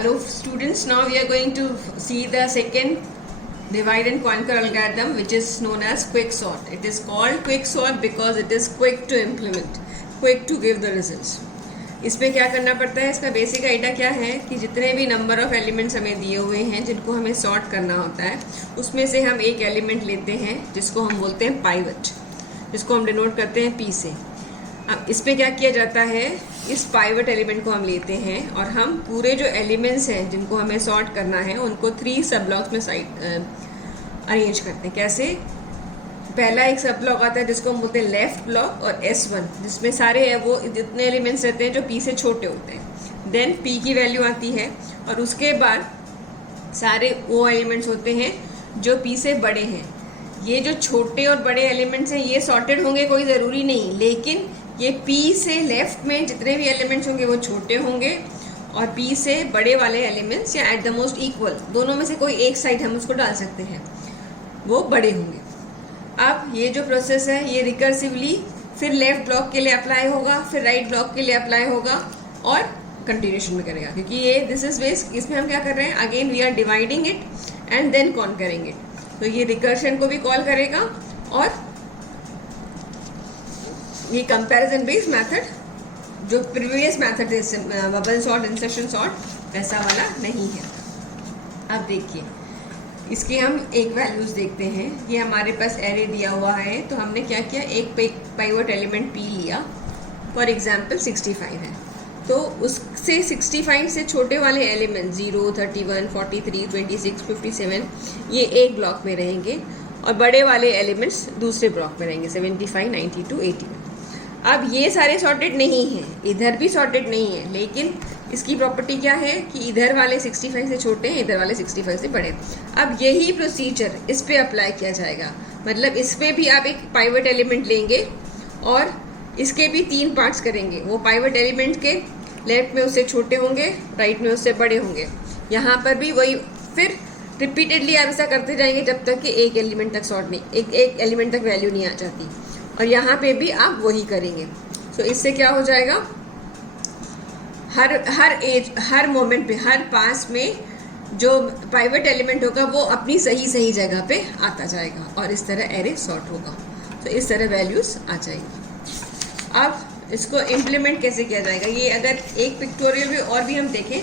Hello students, now we are going to see the second divide and conquer algorithm, which is known as quicksort. It is called quicksort because it is quick to implement, quick to give the results. इसमें क्या करना पड़ता है, इसका basic idea क्या है कि जितने भी नंबर ऑफ एलिमेंट्स हमें दिए हुए हैं जिनको हमें सॉर्ट करना होता है, उसमें से हम एक एलिमेंट लेते हैं जिसको हम बोलते हैं पाइवट, जिसको हम डिनोट करते हैं पी से. अब इस पर क्या किया जाता है, इस पाइवट एलिमेंट को हम लेते हैं और हम पूरे जो एलिमेंट्स हैं जिनको हमें सॉर्ट करना है उनको 3 सब ब्लॉक्स में अरेंज करते हैं. कैसे? पहला एक सब ब्लॉक आता है जिसको हम बोलते हैं लेफ्ट ब्लॉक और S1, जिसमें सारे वो जितने एलिमेंट्स रहते हैं जो P से छोटे होते हैं. देन P की वैल्यू आती है और उसके बाद सारे वो एलिमेंट्स होते हैं जो P से बड़े हैं. ये जो छोटे और बड़े एलिमेंट्स हैं ये सॉर्टेड होंगे कोई ज़रूरी नहीं, लेकिन ये P से लेफ्ट में जितने भी एलिमेंट्स होंगे वो छोटे होंगे और P से बड़े वाले एलिमेंट्स या एट द मोस्ट इक्वल, दोनों में से कोई एक साइड हम उसको डाल सकते हैं, वो बड़े होंगे. अब ये जो प्रोसेस है ये रिकर्सिवली फिर लेफ्ट ब्लॉक के लिए अप्लाई होगा, फिर राइट ब्लॉक के लिए अप्लाई होगा और कंटिन्यूशन में करेगा, क्योंकि ये दिस इज बेस्ड. इसमें हम क्या कर रहे हैं, again we are dividing it and then कॉन करेंगे. तो ये रिकर्शन को भी कॉल करेगा और ये कंपैरिजन बेस्ड मेथड जो प्रीवियस मेथड है बबल सॉर्ट, इंसर्शन सॉर्ट, वैसा वाला नहीं है. अब देखिए इसकी हम एक वैल्यूज़ देखते हैं. ये हमारे पास एरे दिया हुआ है, तो हमने क्या किया, एक पाइवट एलिमेंट P लिया. फॉर एग्जांपल 65 है, तो उससे 65 से छोटे वाले एलिमेंट 0, 31, 43, 26, 57 ये एक ब्लॉक में रहेंगे और बड़े वाले एलिमेंट्स दूसरे ब्लॉक में रहेंगे 75, 92, 81. अब ये सारे सॉर्टेड नहीं हैं, इधर भी सॉर्टेड नहीं है, लेकिन इसकी प्रॉपर्टी क्या है कि इधर वाले 65 से छोटे हैं, इधर वाले 65 से बड़े. अब यही प्रोसीजर इस पे अप्लाई किया जाएगा. मतलब इसमें भी आप एक पाइवट एलिमेंट लेंगे और इसके भी 3 पार्ट्स करेंगे. वो पाइवट एलिमेंट के लेफ्ट में उससे छोटे होंगे, राइट में उससे बड़े होंगे. यहाँ पर भी वही, फिर रिपीटेडली आप ऐसा करते जाएंगे जब तक कि एक एलिमेंट तक सॉर्ट नहीं, एक एलिमेंट तक वैल्यू नहीं आ जाती. और यहाँ पे भी आप वही करेंगे. सो इससे क्या हो जाएगा, हर मोमेंट पे, हर पास में जो पाइवट एलिमेंट होगा वो अपनी सही जगह पे आता जाएगा और इस तरह एरे सॉर्ट होगा. तो इस तरह वैल्यूज आ जाएगी. अब इसको इम्प्लीमेंट कैसे किया जाएगा, ये अगर एक पिक्टोरियल में और भी हम देखें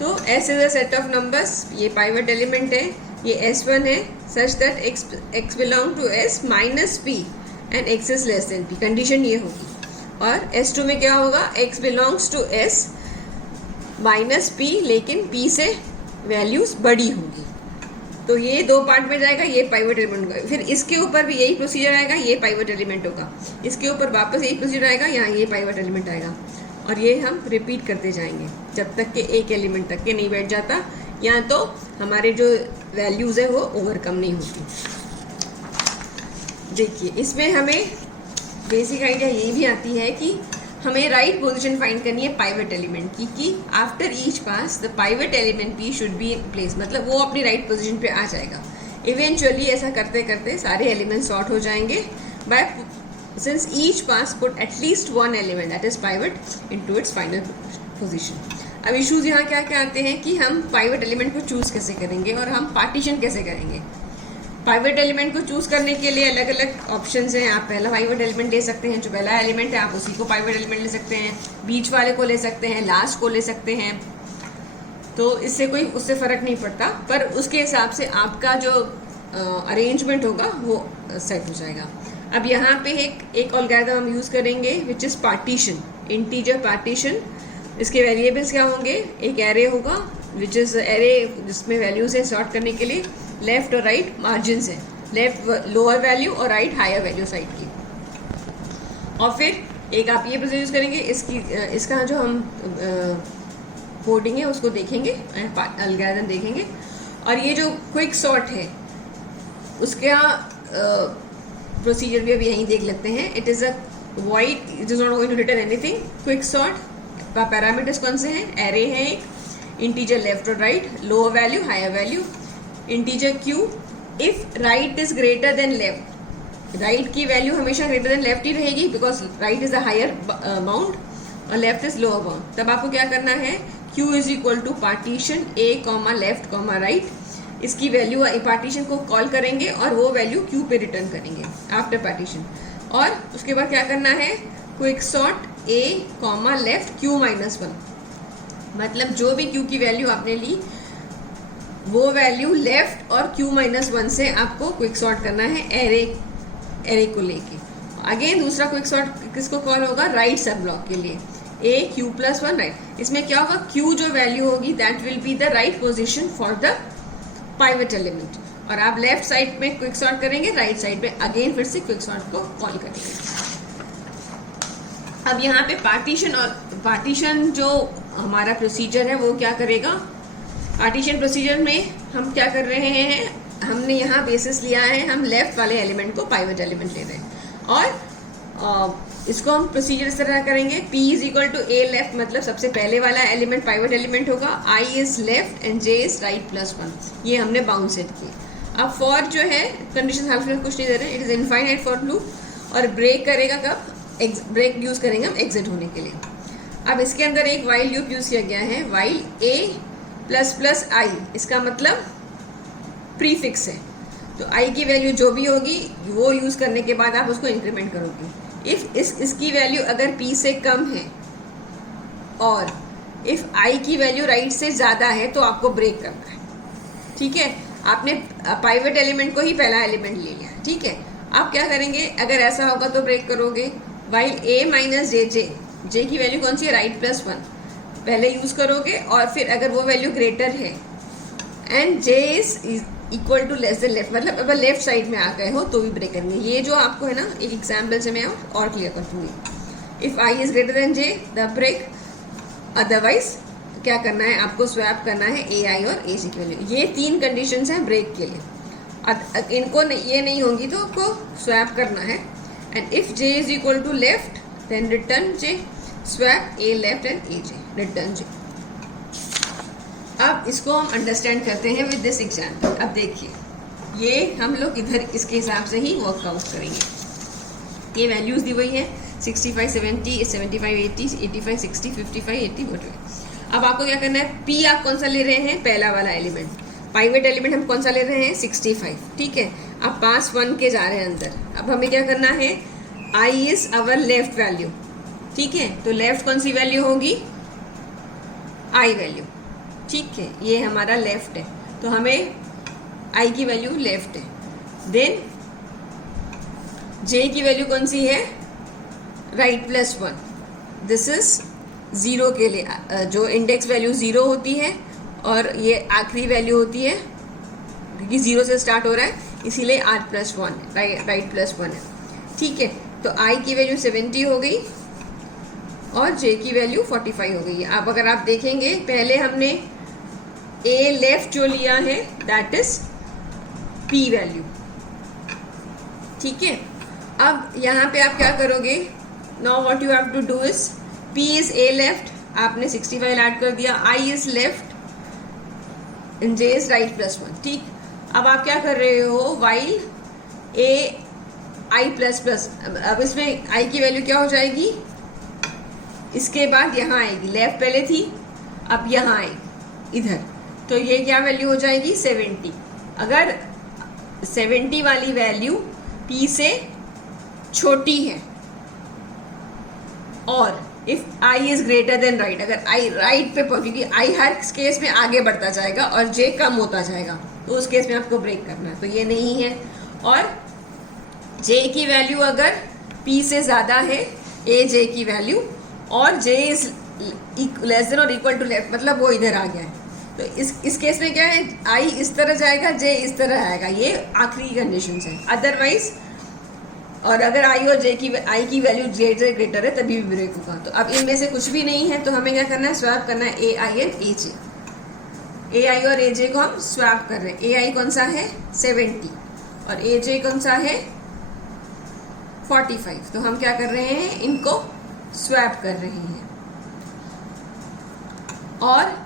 तो S is a set of numbers. ये पाइवट एलिमेंट है, ये S1 है, such that x belong to S minus P and x is less than P. Condition ये होगी. और S2 में क्या होगा, x belongs to S minus P, लेकिन P से वैल्यूज बड़ी होंगी. तो ये 2 पार्ट में जाएगा, ये पाइवट एलिमेंट होगा. फिर इसके ऊपर भी यही प्रोसीजर आएगा, ये पाइवट एलिमेंट होगा. इसके ऊपर वापस यही प्रोसीजर आएगा, यहाँ ये पाइवट एलिमेंट आएगा. और ये हम रिपीट करते जाएंगे जब तक कि एक एलिमेंट तक के नहीं बैठ जाता, या तो हमारे जो वैल्यूज़ है वो ओवरकम नहीं होती. देखिए इसमें हमें बेसिक आइडिया ये भी आती है कि हमें राइट पोजीशन फाइंड करनी है पाइवट एलिमेंट की, कि after each pass the pivot element P should be in place. मतलब वो अपनी राइट पोजीशन पे आ जाएगा. इवेंचुअली ऐसा करते करते सारे एलिमेंट सॉर्ट हो जाएंगे by since each pass put at least 1 element that is pivot into its final position. अब इश्यूज यहाँ क्या क्या आते हैं कि हम पाइवट एलिमेंट को चूज़ कैसे करेंगे और हम पार्टीशन कैसे करेंगे. पाइवट एलिमेंट को चूज़ करने के लिए अलग अलग ऑप्शंस हैं. आप पहला पाइवट एलिमेंट ले सकते हैं, जो पहला एलिमेंट है आप उसी को पाइवट एलिमेंट ले सकते हैं, बीच वाले को ले सकते हैं, लास्ट को ले सकते हैं. तो इससे कोई उससे फ़र्क नहीं पड़ता, पर उसके हिसाब से आपका जो अरेंजमेंट होगा वो सेट हो जाएगा. अब यहाँ पे एक अलगोरिथम हम यूज़ करेंगे which is partition, integer partition. इसके वेरिएबल्स क्या होंगे, एक एरे होगा विच इज़ एरे जिसमें वैल्यूज है सॉर्ट करने के लिए, लेफ्ट और राइट मार्जिन्स हैं, लेफ्ट लोअर वैल्यू और राइट हायर वैल्यू साइड की. और फिर एक आप ये प्रोसेस यूज़ करेंगे, इसका जो हम कोडिंग है उसको देखेंगे, अलगोरिथम देखेंगे. और ये जो क्विक सॉर्ट है उसका प्रोसीजर भी अभी यहीं देख लेते हैं. It is a void, it is not going to return anything. Quick sort का पैरामीटर्स कौन से हैं, एरे है एक, इंटीजर लेफ्ट और right, lower value higher value, integer Q if right is greater than left. Right की value हमेशा greater than left ही रहेगी because right is the higher bound. और लेफ्ट इज लोअर बाउंड, तब आपको क्या करना है, Q is equal to partition A comma left comma right, इसकी वैल्यू पार्टीशन को कॉल करेंगे और वो वैल्यू Q पे रिटर्न करेंगे आफ्टर पार्टीशन। और उसके बाद क्या करना है, quick sort A comma left Q minus 1, मतलब जो भी Q की वैल्यू आपने ली वो वैल्यू लेफ्ट और Q माइनस 1 से आपको क्विक सॉर्ट करना है एरे को लेके। अगेन दूसरा क्विक सॉर्ट किसको कॉल होगा, राइट सब ब्लॉक के लिए, A Q प्लस 1 राइट। इसमें क्या होगा, Q जो वैल्यू होगी that will be the right position for the pivot element, और आप लेफ्ट साइड में क्विक सॉर्ट करेंगे, राइट साइड में अगेन फिर से क्विक सॉर्ट को कॉल करेंगे। अब यहाँ पे पार्टीशन जो हमारा प्रोसीजर है वो क्या करेगा, पार्टीशन प्रोसीजर में हम क्या कर रहे हैं, हमने यहाँ बेसिस लिया है, हम लेफ्ट वाले एलिमेंट को पाइवट एलिमेंट ले रहे हैं और इसको हम प्रोसीजर इस तरह करेंगे, P is equal to A left, मतलब सबसे पहले वाला एलिमेंट पाइवट एलिमेंट होगा, I is left and J is right plus 1, ये हमने बाउंड सेट किए। अब फॉर जो है कंडीशन हाल फिलहाल कुछ नहीं दे रहे, it is infinite for loop, और ब्रेक करेगा कब, ब्रेक यूज करेंगे हम एग्जिट होने के लिए। अब इसके अंदर एक वाइल लूप यूज किया गया है, while A plus plus I, इसका मतलब प्रीफिक्स है, तो I की वैल्यू जो भी होगी वो यूज करने के बाद आप उसको इंक्रीमेंट करोगे। इफ इसकी वैल्यू अगर P से कम है और इफ I की वैल्यू राइट से ज़्यादा है तो आपको ब्रेक करना है, ठीक है। आपने पाइवट एलिमेंट को ही पहला एलिमेंट ले लिया, ठीक है। आप क्या करेंगे, अगर ऐसा होगा तो ब्रेक करोगे, वाइल A माइनस J की वैल्यू कौन सी है, राइट प्लस 1, पहले यूज करोगे, और फिर अगर वो वैल्यू ग्रेटर है and J is equal to less than left, मतलब अगर लेफ्ट साइड में आ गए हो तो भी ब्रेक करेंगे। ये जो आपको है ना, एक एग्जाम्पल से मैं और क्लियर कर दूंगी। If I is greater than J the break, otherwise क्या करना है, आपको स्वैप करना है AI और AC की वैल्यू। ये 3 कंडीशंस हैं ब्रेक के लिए, इनको ये नहीं होंगी तो आपको स्वैप करना है। And if J is equal to left then return J, swap A left and AJ, return J। अब इसको हम अंडरस्टैंड करते हैं विद दिस एग्जाम्पल। अब देखिए, ये हम लोग इधर इसके हिसाब से ही वर्कआउट करेंगे। ये वैल्यूज दी हुई है 65, 70, 75, 80, 85, 60, 55, 80, वॉटएवर। अब आपको क्या करना है, P आप कौन सा ले रहे हैं, पहला वाला एलिमेंट, पाइवट एलिमेंट हम कौन सा ले रहे हैं, 65, ठीक है। आप पास 1 के जा रहे हैं अंदर। अब हमें क्या करना है, I is our left value, ठीक है, तो लेफ्ट कौन सी वैल्यू होगी, I वैल्यू, ठीक है, ये हमारा लेफ्ट है, तो हमें I की वैल्यू लेफ्ट है। देन J की वैल्यू कौन सी है, राइट प्लस 1, दिस इज 0 के लिए, जो इंडेक्स वैल्यू 0 होती है और ये आखिरी वैल्यू होती है, क्योंकि 0 से स्टार्ट हो रहा है इसीलिए R प्लस 1 राइट प्लस 1 है, ठीक है। तो I की वैल्यू 70 हो गई और J की वैल्यू 45 हो गई है। अब अगर आप देखेंगे, पहले हमने A लेफ्ट जो लिया है दैट इज P वैल्यू, ठीक है। अब यहाँ पे आप क्या करोगे, now what you have to do is, P is A left, आपने 65 ऐड कर दिया, I is left and J is right plus 1, ठीक। अब आप क्या कर रहे हो, while A I plus plus, अब इसमें I की वैल्यू क्या हो जाएगी, इसके बाद यहाँ आएगी, लेफ्ट पहले थी अब यहाँ आएगी इधर, तो ये क्या वैल्यू हो जाएगी 70। अगर 70 वाली वैल्यू P से छोटी है और if I is greater then right, अगर I राइट पे, क्योंकि I हर केस में आगे बढ़ता जाएगा और J कम होता जाएगा, तो उस केस में आपको ब्रेक करना है, तो ये नहीं है। और J की वैल्यू अगर P से ज़्यादा है, AJ की वैल्यू, और J इज लेस देन और इक्वल टू लेफ्ट, मतलब वो इधर आ गया है, तो इस केस में क्या है, I इस तरह जाएगा, J इस तरह आएगा, ये आखिरी कंडीशन है। अदरवाइज, और अगर I और I की वैल्यू J से ग्रेटर है तभी भी ब्रेक होगा। तो अब इनमें से कुछ भी नहीं है, तो हमें क्या करना है, स्वैप करना है AI एंड AJ। AI और AJ को हम स्वैप कर रहे हैं। AI कौन सा है 70 और AJ कौन सा है 45, तो हम क्या कर रहे हैं, इनको स्वैप कर रहे हैं। और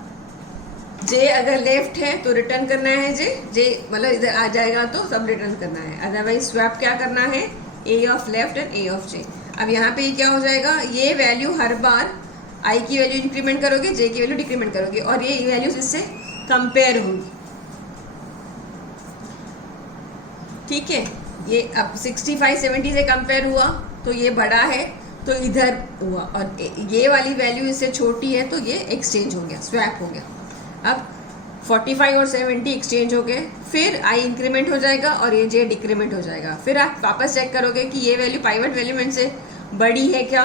J अगर लेफ्ट है तो रिटर्न करना है J मतलब इधर आ जाएगा तो सब रिटर्न करना है, अदरवाइज स्वैप क्या करना है, A of left and A of J। अब यहाँ पे क्या हो जाएगा, ये वैल्यू हर बार आई की वैल्यू इंक्रीमेंट करोगे, जे की वैल्यू डिक्रीमेंट करोगे, और ये वैल्यूज इससे कंपेयर होंगी। ठीक है, ये अब 65 70 से कंपेयर हुआ तो ये बड़ा है तो इधर हुआ, और ये वाली वैल्यू इससे छोटी है तो ये एक्सचेंज हो गया, स्वैप हो गया। अब 45 और 70 एक्सचेंज हो गए, फिर आई इंक्रीमेंट हो जाएगा और ये जे डिक्रीमेंट हो जाएगा। फिर आप वापस चेक करोगे कि ये वैल्यू पाइवट एलिमेंट से बड़ी है क्या,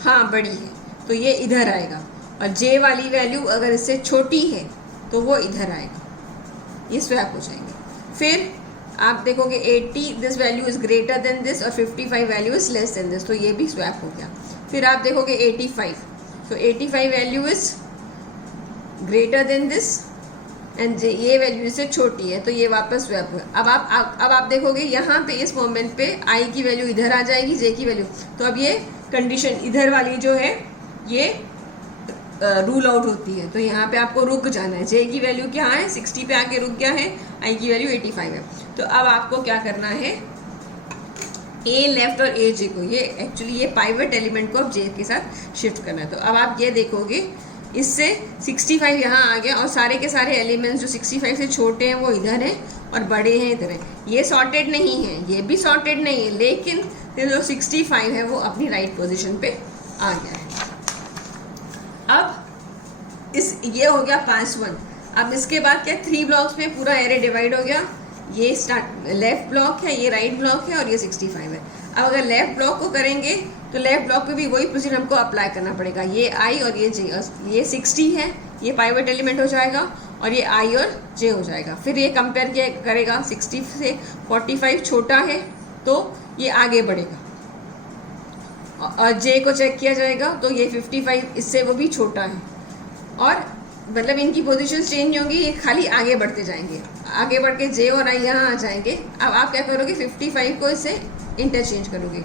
हाँ बड़ी है, तो ये इधर आएगा, और जे वाली वैल्यू अगर इससे छोटी है तो वो इधर आएगा, ये स्वैप हो जाएंगे। फिर आप देखोगे 80 this value is greater then this और 55 value is less then this, तो ये भी स्वैप हो गया। फिर आप देखोगे 85, तो 85 value is greater then this and ये वैल्यू इससे छोटी है, तो ये वापस स्वैप हुआ। अब आप देखोगे यहाँ पे इस मोमेंट पे आई की वैल्यू इधर आ जाएगी, जे की वैल्यू, तो अब ये कंडीशन इधर वाली जो है ये रूल आउट होती है, तो यहाँ पे आपको रुक जाना है। जे की वैल्यू क्या है, 60 पे आके रुक गया है, आई की वैल्यू 85 है। तो अब आपको क्या करना है, ए लेफ्ट और ए जे को, ये एक्चुअली ये पाइवट एलिमेंट को अब जे के साथ शिफ्ट करना है। तो अब आप ये देखोगे इससे 65 यहाँ आ गया, और सारे के सारे एलिमेंट्स जो 65 से छोटे हैं वो इधर हैं और बड़े हैं इधर हैं। ये सॉर्टेड नहीं है, ये भी सॉर्टेड नहीं है, लेकिन जो 65 है वो अपनी राइट पोजीशन पे आ गया है। अब ये हो गया पास 1। अब इसके बाद क्या, 3 ब्लॉक्स में पूरा एरे डिवाइड हो गया। ये स्टार्ट लेफ्ट ब्लॉक है, ये राइट ब्लॉक है और ये 65 है। अब अगर लेफ्ट ब्लॉक को करेंगे तो लेफ्ट ब्लॉक पे भी वही प्रोसीजर हमको अप्लाई करना पड़ेगा। ये आई और ये जे, ये 60 है, ये पाइवट एलिमेंट हो जाएगा, और ये आई और जे हो जाएगा। फिर ये कंपेयर किया करेगा, 60 से 45 छोटा है तो ये आगे बढ़ेगा, और जे को चेक किया जाएगा तो ये 55 इससे वो भी छोटा है, और मतलब इनकी पोजीशंस चेंज नहीं होंगी, ये खाली आगे बढ़ते जाएंगे। आगे बढ़ के जे और आई यहाँ आ जाएंगे। अब आप क्या करोगे, 55 को इससे इंटरचेंज करोगे,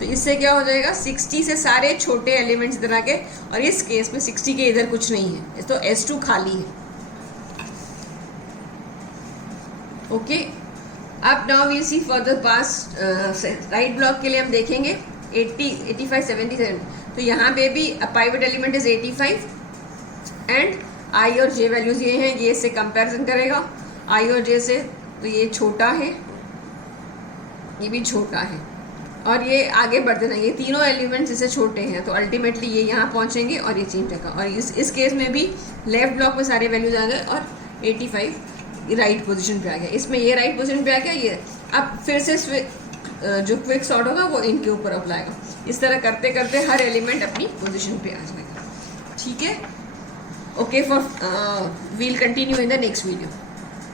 तो इससे क्या हो जाएगा, 60 से सारे छोटे एलिमेंट्स इधर आके, और इस केस में 60 के इधर कुछ नहीं है, तो S2 खाली है। ओके, अब now we see for the past right block के लिए हम देखेंगे 80 85 77। तो यहाँ पे भी pivot element is 85 and I और जे वैल्यूज ये हैं, ये इससे कंपैरिजन करेगा आई और जे से, तो ये छोटा है, ये भी छोटा है, और ये आगे बढ़ते ना, ये तीनों एलिमेंट्स इससे छोटे हैं, तो अल्टीमेटली ये यहाँ पहुँचेंगे और ये चेंज होगा। और इस केस में भी लेफ्ट ब्लॉक में सारे वैल्यूज आ गए और 85 राइट पोजीशन पे आ गया। इसमें ये राइट पोजीशन पे आ गया, ये अब फिर से जो क्विक सॉर्ट होगा वो इनके ऊपर अप्लाएगा। इस तरह करते करते हर एलिमेंट अपनी पोजीशन पे आ जाएगा। ठीक है, okay, for we'll continue in the next video.